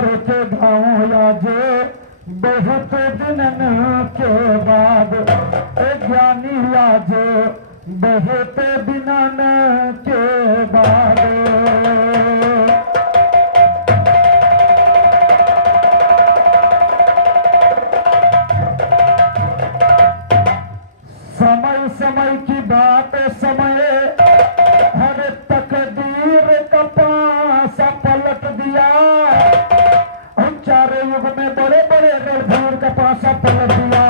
करके गाँव आज बहुत दिनन के बाद, ज्ञानी आज बहुत दिनन के बाद। समय समय की बात समय हर तकदीर का पासा पलट दिया, और चारों युग में बड़े बड़े रणधीर का पासा पलट दिया।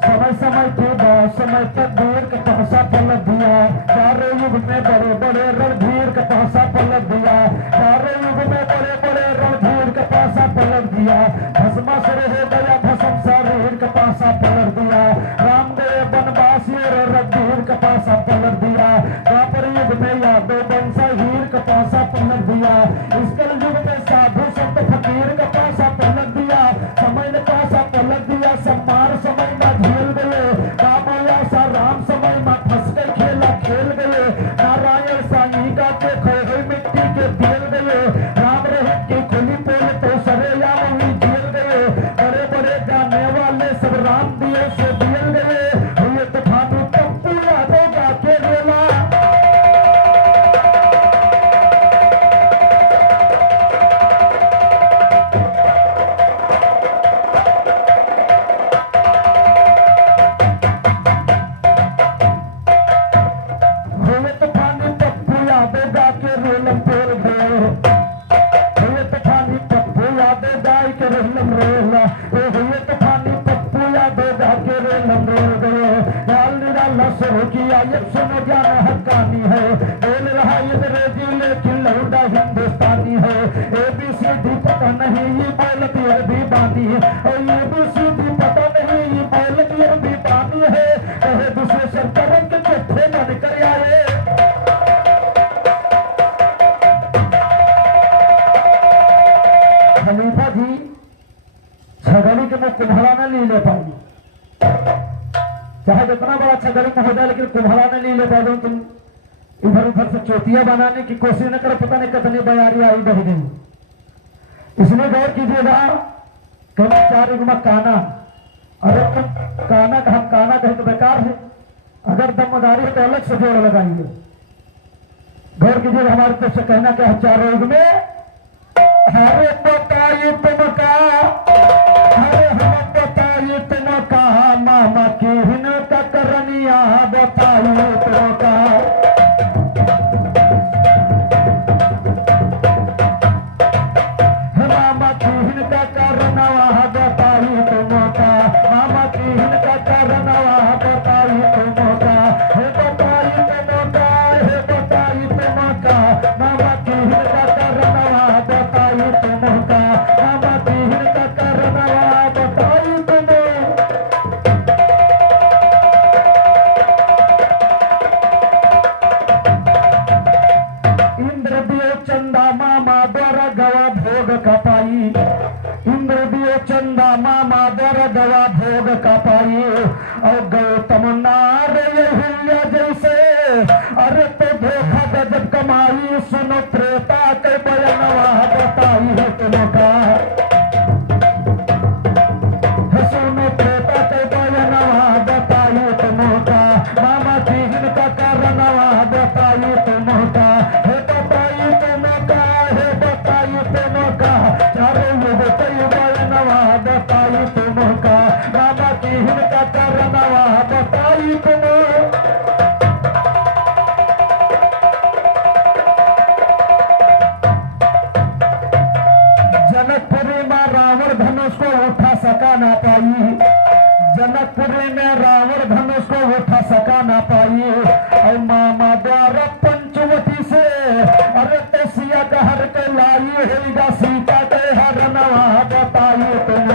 समय समय के बाद समय तकदीर का पासा पलट दिया, चारों युग में बड़े बड़े रणधीर का पासा पलट दिया, चारों युग में बड़े बड़े रणधीर का पासा पलट दिया। भस्मासुर हो गया भस्म शरीर का पासा पलट दिया, रामदेव बनवासी और रघुवीर का पासा पलट दिया। द्वापर युग में यादव वंश हीर का पासा पलट दिया, इस कल युग में साधु संत फकीर का पासा पलट दिया। समय ने पासा पलट दिया, सम्मार समय में झेल गए, रामाया सा राम समय में फंस गए खेला खेल गए। नारायण साईं का के खोए मिट्टी के तेल गए, राम रहीम की खुली पोल तो सरे या वही जेल गए। बड़े बड़े गाने वाले सब राम दिए से जेल गए, हुए तूफानी पप्पू यादव गा के रेला। हुए तूफानी पप्पू यादव गा के रेलम पेल गए, हुए तूफानी पप्पू यादव गाय के रेलम रेला, हुए तूफानी पप्पू यादव गा के रेलम रेल गए। लाल निराला शुरू किया ये सुनो ज्ञान हक्कानी है, बोल रहा अंग्रेजी लेकिन लौटा हिंदुस्तानी है। ABCD पता नहीं ये बोलती अरबी बानी है, और ABCD पता नहीं ये बोलती अरबी बानी है। कहे दूसरे सरकार के चट्टे मन कर आए। खलीफा जी छगली के मुख कुम्हाड़ा न ले पाएगी, चाहे जितना बड़ा छगली में हो जाए, लेकिन कुम्हाड़ा न ले पाओ। तुम इधर उधर से चोटियां बनाने की कोशिश न करो, पता नहीं कितनी बयारी आई बह गई। इसलिए गौर कीजिएगा, कहीं चार युग में काना, अगर तुम काना का हम काना कहें तो बेकार है, अगर दमदारी है तो अलग से जोड़ लगाएंगे। गौर कीजिएगा, हमारे तरफ से कहना क्या है, चारों युग में हरे बताइए तुमका, हरे हम बताइए तुमका, मामा की हिन का करनिया बताइए तुमका। मामा की हिन का करनवा बताइए तुमका, मामा की हिन का करनवा बताइए तुमका। हे बताइए तुमका, हे बताइए तुमका, मामा की हिन का करनवा बताइए तुमका, मामा की हिन का करनवा बताइए तुमका। इंद्र दियो चंदा मामा द्वारा गवा भोग कपाई, इंद्र दियो चंदा मामा द्वारा गवा भोग कपाई। और गौतम नार यहुल्या जैसे, अरे तो धोखा गजब कमाई, सुनो त्रेता के बयानवा बताई है तुमका। सुनो त्रेता के बयानवा बताई तुमका, मामा की हिनका कारणवा बताई तुमका। हे बताई तुमका, हे बताई तुमका, चारों युग कई बयानवा बताई तुमका, मामा की हिनका कारणवा बताई तुमका। जनकपुरी में रावण धनुष को उठा सका ना पाई, जनकपुरी में रावण धनुष को उठा सका ना पाई। और मामा द्वारा पंचवटी से अरे तसिया का हर के लाई, होगा सीता के हर नवा बताई तुम।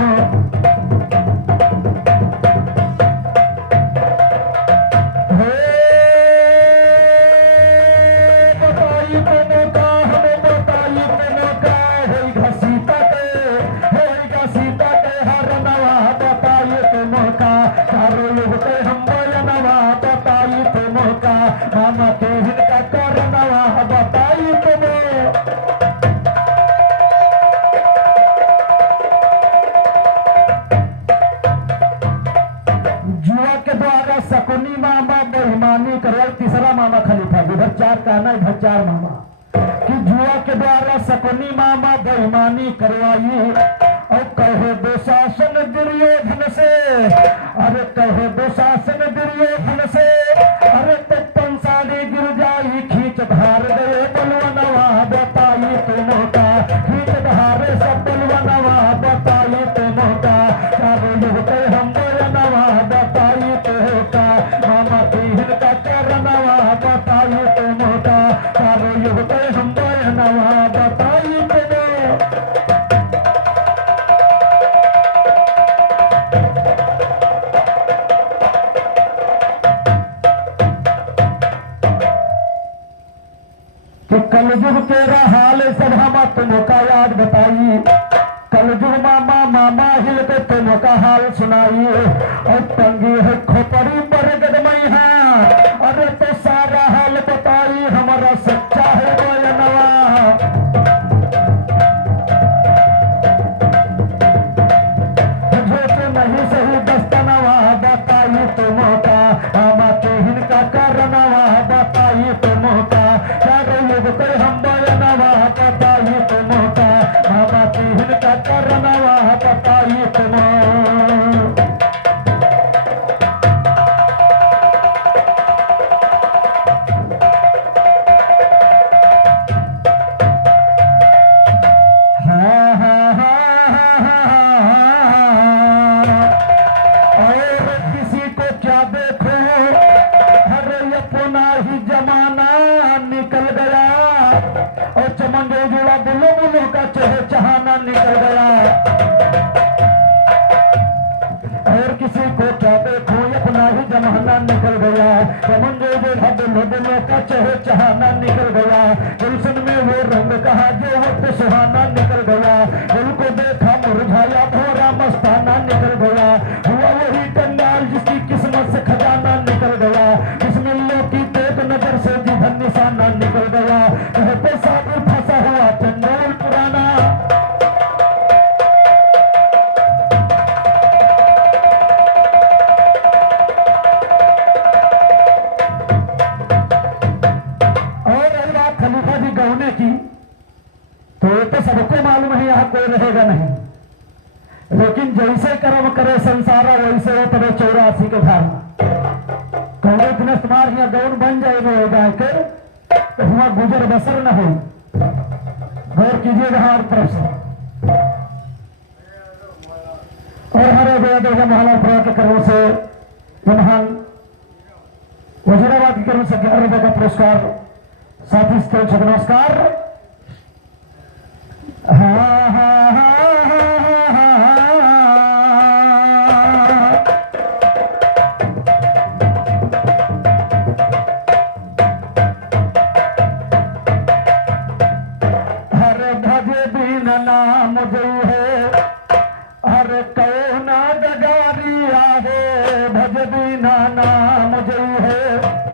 बताई तुमका, हमें बताई तुमका, होगा सीता के हर नवा बताई तुमका। चारों युग के हम बयानवा बताई तुमका, मामा के हिनका करना बेईमानी करवाई, तीसरा मामा खलीफा, इधर 4 कहना इधर 4 मामा, कि जुआ के द्वारा शकुनी मामा बेईमानी करवाई और कहे दुशासन दुर्योधन से, अरे कहे दुशासन दुर्योधन से, अरे तो पंसाली गिर जाई खींच धार गए बलवनवा बताई तुम का, खींच धारे सब बलवनवा बताई तुम का, चारों युग के हम बलवनवा बताई तुम का, मामा तीन का चरणवा बताई तुम का, चारों युग के हम बलवनवा बताई तुम। कि कलयुग तेरा हाल सभा में तुमका याद बताई, कलयुग मामा मामा हिल के तुमका हाल सुनाई, और टंगी है खोपड़ी पर गदमई है, अरे तो सारा हाल बताई हमारा सच्चा है बलनवा, झूठ नहीं सही दस्तनवा बताई तुमका, मामा के हिनका करनवा बताई तुमका, कोई हम बलनवा बताई तुमका, मामा तीन का करनवा बताई तुम। और किसी को क्या देखो, हर अपना ही जमाना निकल गया, और चमन जो जुड़ा बुलो बुलो का चहे चहाना निकल गया, और किसी को क्या देखो अपना ही जमाना निकल गया, चमन जो जुड़ा बुलो बुलो का चहे चहाना निकल गया, गुलशन में वो रंग कहा जो वक्त सुहाना निकल गया, दिल को देखा मुरझाया भोरा मस्ताना निकल गया, हुआ वही कंगाल जिसकी किस्मत से खजाना निकल गया, जिसमें लोग की तेज नजर से जीवन निशाना निकल गया, कहते साधु फंसा हुआ चंडोल पुराना। और अल्लाह खलीफा जी गौने की तो ये तो सबको मालूम है यहाँ कोई रहेगा नहीं, लेकिन जैसे कर्म करे संसारा वैसे हो तबे 84 के धारा कौड़े दिन तुम्हारे यहाँ गौन बन जाएगा हो जाकर तो हुआ गुजर बसर न हो। गौर कीजिएगा हर तरफ से, और हमारे बेदर्गा मोहल्ला प्रा के कर्मों से महान वजीराबाद की कर्म से 11 रुपए का पुरस्कार साथी स्थल से नमस्कार। हाँ हाँ हाँ नाम जो है हर कौना डगारिया है भज दीना ना